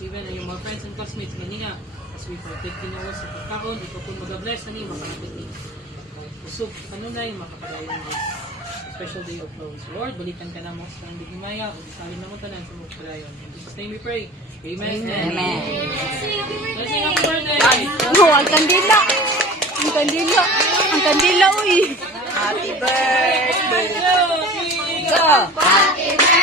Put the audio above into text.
even na yung mga friends and classmates gani nga as we protect kinawa sa pagkaon ikaw kung mag-bless na ni makalapit ni usog ano na yung makapadayon din special day of rose. Lord, balikan ka na mo sa hindi gumaya o isalin na mo tanan sa mga padayon. In Jesus' name we pray. Amen. Amen. Blessing happy birthday! Oh, ang kandila. Ang kandila. Ang kandila, uy. Happy birthday. Go. Happy birthday.